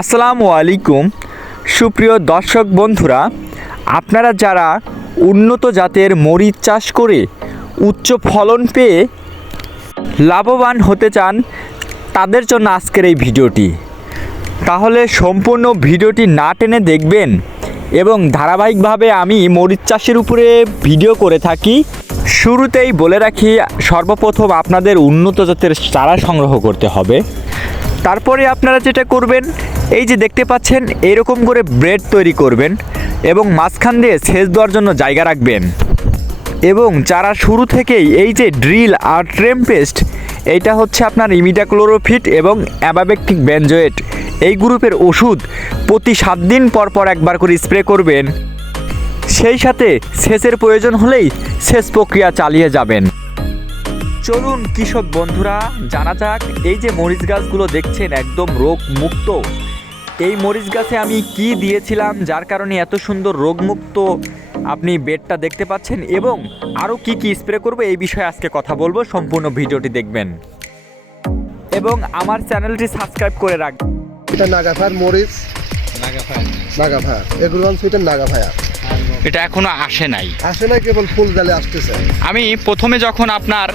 আসসালামু আলাইকুম। সুপ্রিয় দর্শক বন্ধুরা, আপনারা যারা উন্নত জাতের মরিচ চাষ করে উচ্চ ফলন পেয়ে লাভবান হতে চান, তাদের জন্য আজকের এই ভিডিওটি। তাহলে সম্পূর্ণ ভিডিওটি না টেনে দেখবেন এবং ধারাবাহিকভাবে আমি মরিচ চাষের উপরে ভিডিও করে থাকি। শুরুতেই বলে রাখি, সর্বপ্রথম আপনাদের উন্নত জাতের চারা সংগ্রহ করতে হবে। তারপরে আপনারা যেটা করবেন, এই যে দেখতে পাচ্ছেন, এরকম করে ব্রেড তৈরি করবেন এবং মাঝখান দিয়ে সেচ দেওয়ার জন্য জায়গা রাখবেন। এবং যারা শুরু থেকেই এই যে ড্রিল আর ট্রেম পেস্ট, এইটা হচ্ছে আপনার ইমিডাক্লোরোফিট এবং অ্যাবাবেকটিক বেনজোয়েট। এই গ্রুপের ওষুধ প্রতি সাত দিন পর পর একবার করে স্প্রে করবেন। সেই সাথে সেচের প্রয়োজন হলেই সেচ প্রক্রিয়া চালিয়ে যাবেন। চলুন কৃষক বন্ধুরা জানা যাক এই যে মরিচ গাছগুলো দেখছেন একদম রোগ মুক্ত এই মরিচ গাছে আমি কি দিয়েছিলাম যার কারণে এত সুন্দর রোগমুক্ত আপনি বেডটা দেখতে পাচ্ছেন এবং আরও কি কি স্প্রে করব এই বিষয়ে আজকে কথা বলব সম্পূর্ণ ভিডিওটি দেখবেন। এবং আমার চ্যানেলটি সাবস্ক্রাইব করে রাখবেন এটা নাগাফার মরিচ। নাগাফার। এগুলো হচ্ছে এটা নাগাফায়া। এটা এখনও আসে নাই। আসে না কেবল ফুল জালে আসতেছে। আমি প্রথমে যখন আপনার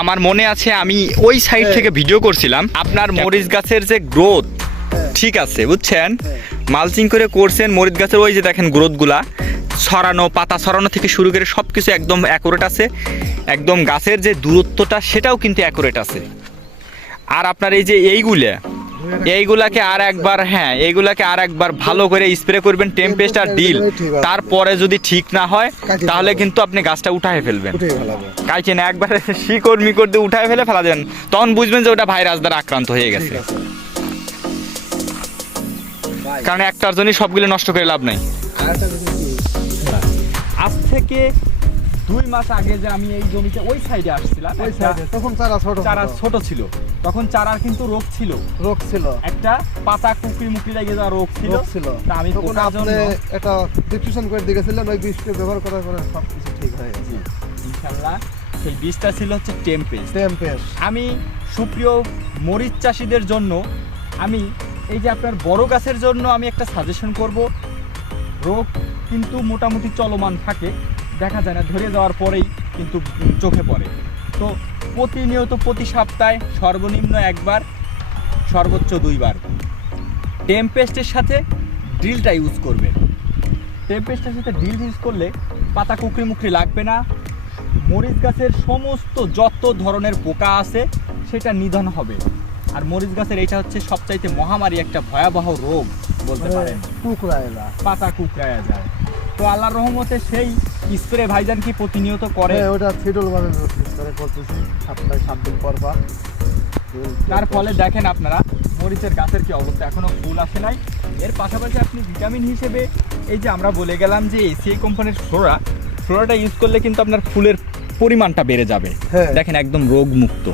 আমার মনে আছে আমি ওই সাইড হ্যাঁ। থেকে ভিডিও করছিলাম আপনার মরিচ গাছের যে গ্রোথ ঠিক আছে বুঝছেন? মালচিং করে করছেন মরিচ গাছের ওই যে দেখেন গ্রোথগুলা ছড়ানো পাতা ছড়ানো থেকে শুরু করে সব কিছু একদম অ্যাকুরেট আছে। একদম গাছের যে দূরত্বটা সেটাও কিন্তু অ্যাকুরেট আছে। আর আপনার এই যে এইগুলা এইগুলাকে আর একবার হ্যাঁ এইগুলাকে আর একবার ভালো করে স্প্রে করবেন টেম্পেস্ট আর ডিল তারপরে যদি ঠিক না হয় তাহলে কিন্তু আপনি গাছটা উঠায় ফেলবেন। উঠে কাইছে না একবার শিকড় মিকড় দিয়ে উঠায় ফেলে ফেলা দেন তখন বুঝবেন যে ওটা ভাইরাস দ্বারা আক্রান্ত হয়ে গেছে। কারণ একটার জন্যই সবগুলো নষ্ট করে লাভ নাই? আজ থেকে দুই মাস আগে যে আমি এই জমিতে ওই সাইডে আসছিলাম ওই সাইডে তখন চারা ছোট চারা ছোট। ছিল। তখন চারার কিন্তু রোগ ছিল। রোগ ছিল। একটা পাতা কুকরি মুকরি লাগিয়ে যাওয়া রোগ ছিল। রোগ ছিল। তা আমি তখন পোকার আপনি জন্য একটা ডিসক্রিপশন করে দিয়েছিলেন ওই বিষকে ব্যবহার করার পরে সব কিছু ঠিক হয়ে গেছে। ইনশাল্লাহ সেই বীজটা ছিল হচ্ছে টেম্পেস টেম্পেস আমি সুপ্রিয় মরিচ চাষিদের জন্য আমি এই যে আপনার বড় গাছের জন্য আমি একটা সাজেশন করব। রোগ কিন্তু মোটামুটি চলমান থাকে। দেখা যায় না ধরে যাওয়ার পরেই কিন্তু চোখে পড়ে। তো প্রতিনিয়ত প্রতি সপ্তাহে সর্বনিম্ন একবার সর্বোচ্চ দুইবার। টেম্পেস্টের সাথে ড্রিলটা ইউজ করবেন। টেম্পেস্টের সাথে ড্রিল ইউজ করলে পাতা কুকরি মুকরি লাগবে না। মরিচ গাছের সমস্ত যত ধরনের পোকা আছে সেটা নিধন হবে। আর মরিচ গাছের এটা হচ্ছে সবচাইতে মহামারী একটা ভয়াবহ রোগ বলতে পারেন। কুকুরা এলা পাতা কুকড়ায় যায়। তো আল্লাহর রহমতে সেই স্প্রে ভাইজান কি প্রতিনিয়ত করে? হ্যাঁ ওটা শিডুল ভাবে করে করতেছি সপ্তাহে সাত দিন পর পর তার ফলে দেখেন আপনারা মরিচের গাছের কি অবস্থা? এখনও ফুল আসে নাই। এর পাশাপাশি আপনি ভিটামিন হিসেবে এই যে আমরা বলে গেলাম যে এসিআই কোম্পানির ফ্লোরা ফ্লোরাটা ইউজ করলে কিন্তু আপনার ফুলের পরিমাণটা বেড়ে যাবে। হ্যাঁ। দেখেন একদম রোগ মুক্ত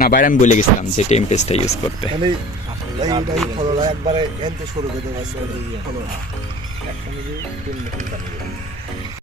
না বাইরে আমি বলে গেছিলাম যে টেম্পেস্টটা ইউজ করতে। একবারে শুরু করে দেওয়া ফলরা